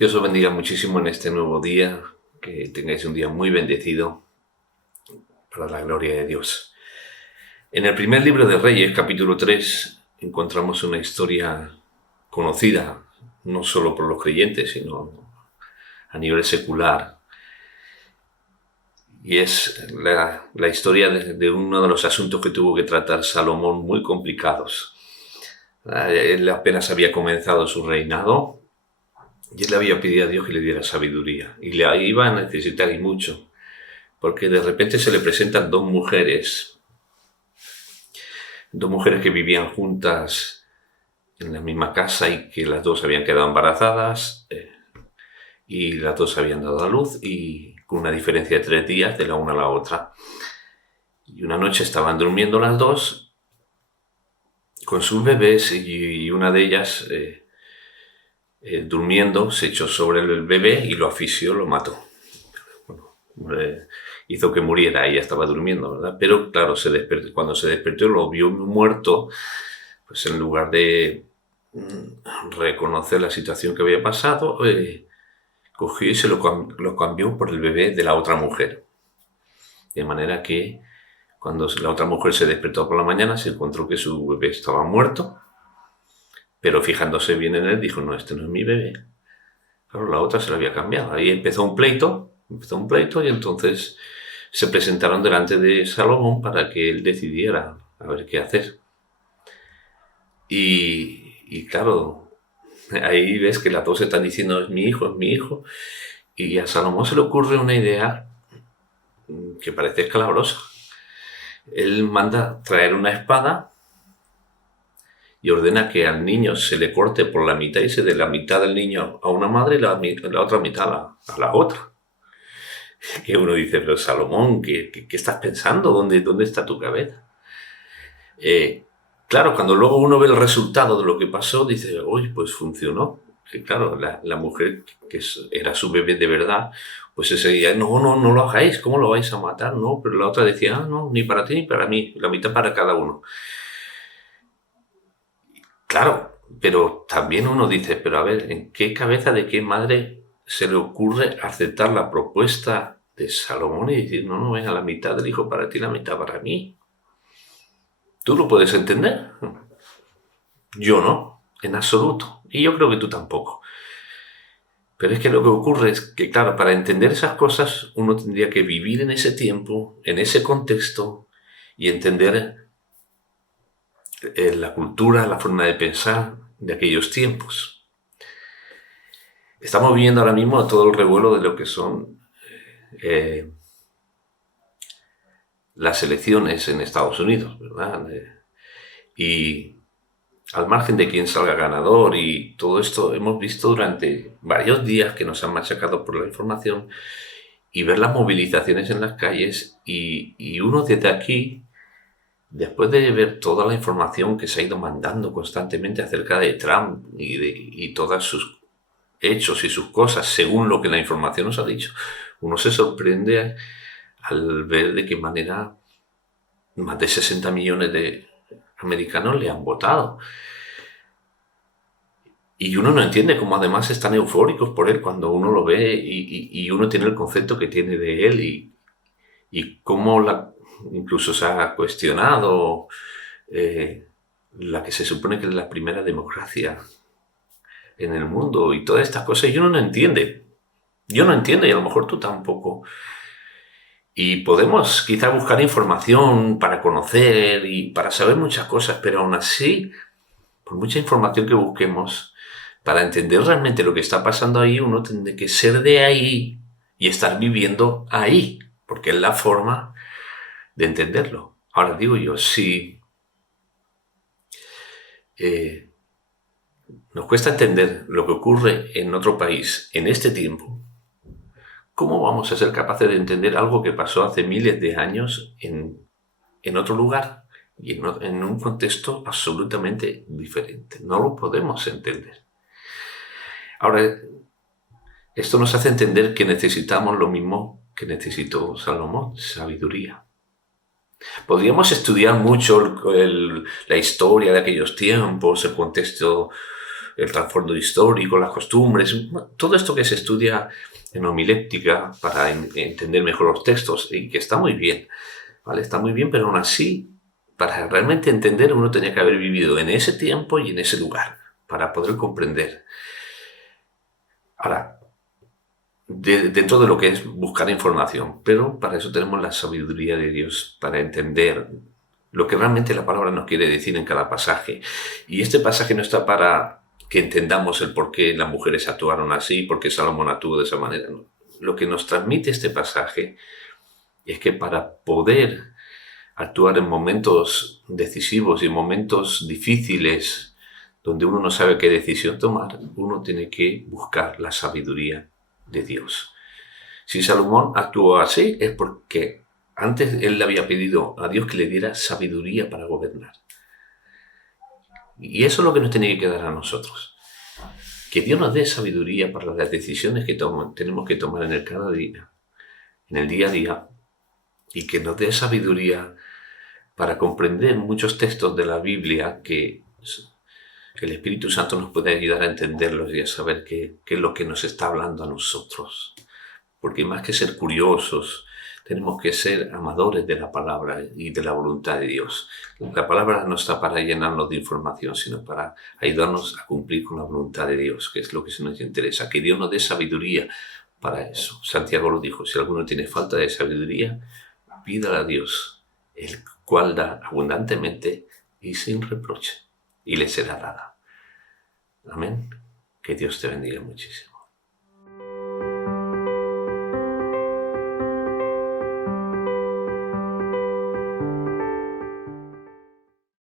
Dios os bendiga muchísimo en este nuevo día, que tengáis un día muy bendecido para la gloria de Dios. En el primer libro de Reyes, capítulo 3, encontramos una historia conocida, no solo por los creyentes, sino a nivel secular. Y es la historia de uno de los asuntos que tuvo que tratar Salomón muy complicados. Él apenas había comenzado su reinado y él le había pedido a Dios que le diera sabiduría. Y la iba a necesitar y mucho, porque de repente se le presentan dos mujeres que vivían juntas en la misma casa y que las dos habían quedado embarazadas y las dos habían dado a luz y con una diferencia de 3 días de la una a la otra. Y una noche estaban durmiendo las dos con sus bebés y una de ellas durmiendo se echó sobre el bebé y lo asfixió, lo mató. Hizo que muriera, ella estaba durmiendo, ¿verdad? Pero claro, cuando se despertó lo vio muerto, pues en lugar de reconocer la situación que había pasado, cogió y se lo cambió por el bebé de la otra mujer. De manera que cuando la otra mujer se despertó por la mañana, se encontró que su bebé estaba muerto, pero fijándose bien en él, dijo, no, este no es mi bebé. Claro, la otra se lo había cambiado. Ahí empezó un pleito y entonces se presentaron delante de Salomón para que él decidiera a ver qué hacer. Y claro, ahí ves que las dos están diciendo, es mi hijo, y a Salomón se le ocurre una idea que parece escabrosa. Él manda traer una espada y ordena que al niño se le corte por la mitad y se dé la mitad del niño a una madre y la otra mitad a la otra. Que uno dice, pero Salomón, ¿qué estás pensando? ¿Dónde está tu cabeza? Claro, cuando luego uno ve el resultado de lo que pasó, dice, uy, pues funcionó. Que claro, la mujer que era su bebé de verdad, pues ese día, no lo hagáis, ¿cómo lo vais a matar? No, pero la otra decía, no, ni para ti ni para mí, la mitad para cada uno. Claro, pero también uno dice, pero a ver, ¿en qué cabeza de qué madre se le ocurre aceptar la propuesta de Salomón y decir, no, venga, la mitad del hijo para ti, la mitad para mí? ¿Tú lo puedes entender? Yo no, en absoluto. Y yo creo que tú tampoco. Pero es que lo que ocurre es que, claro, para entender esas cosas uno tendría que vivir en ese tiempo, en ese contexto y entender la cultura, la forma de pensar de aquellos tiempos. Estamos viviendo ahora mismo todo el revuelo de lo que son las elecciones en Estados Unidos, ¿verdad? Y al margen de quién salga ganador y todo esto, hemos visto durante varios días que nos han machacado por la información y ver las movilizaciones en las calles y uno desde aquí, después de ver toda la información que se ha ido mandando constantemente acerca de Trump y todos sus hechos y sus cosas, según lo que la información nos ha dicho, uno se sorprende al ver de qué manera más de 60 millones de americanos le han votado. Y uno no entiende cómo además están eufóricos por él cuando uno lo ve y uno tiene el concepto que tiene de él y cómo incluso se ha cuestionado la que se supone que es la primera democracia en el mundo y todas estas cosas. Y uno no entiende. Yo no entiendo y a lo mejor tú tampoco. Y podemos quizá buscar información para conocer y para saber muchas cosas, pero aún así, por mucha información que busquemos, para entender realmente lo que está pasando ahí, uno tiene que ser de ahí y estar viviendo ahí, porque es la forma de entenderlo. Ahora digo yo, si nos cuesta entender lo que ocurre en otro país en este tiempo, ¿cómo vamos a ser capaces de entender algo que pasó hace miles de años en otro lugar y en un contexto absolutamente diferente? No lo podemos entender. Ahora, esto nos hace entender que necesitamos lo mismo que necesitó Salomón, sabiduría. Podríamos estudiar mucho la historia de aquellos tiempos, el contexto el trasfondo histórico, las costumbres, todo esto que se estudia en homilética para entender mejor los textos, y que está muy bien, ¿vale? Está muy bien, pero aún así, para realmente entender, uno tenía que haber vivido en ese tiempo y en ese lugar, para poder comprender. Ahora, dentro de lo que es buscar información, pero para eso tenemos la sabiduría de Dios, para entender lo que realmente la palabra nos quiere decir en cada pasaje. Y este pasaje no está para que entendamos el por qué las mujeres actuaron así, por qué Salomón actuó de esa manera. No. Lo que nos transmite este pasaje es que para poder actuar en momentos decisivos y momentos difíciles, donde uno no sabe qué decisión tomar, uno tiene que buscar la sabiduría de Dios. Si Salomón actuó así es porque antes él le había pedido a Dios que le diera sabiduría para gobernar. Y eso es lo que nos tiene que dar a nosotros. Que Dios nos dé sabiduría para las decisiones que tenemos que tomar en el cada día, en el día a día, y que nos dé sabiduría para comprender muchos textos de la Biblia que el Espíritu Santo nos puede ayudar a entenderlos y a saber qué es lo que nos está hablando a nosotros. Porque más que ser curiosos, tenemos que ser amadores de la palabra y de la voluntad de Dios. La palabra no está para llenarnos de información, sino para ayudarnos a cumplir con la voluntad de Dios, que es lo que se nos interesa. Que Dios nos dé sabiduría para eso. Santiago lo dijo, si alguno tiene falta de sabiduría, pídala a Dios, el cual da abundantemente y sin reproche, y le será dada. Amén. Que Dios te bendiga muchísimo.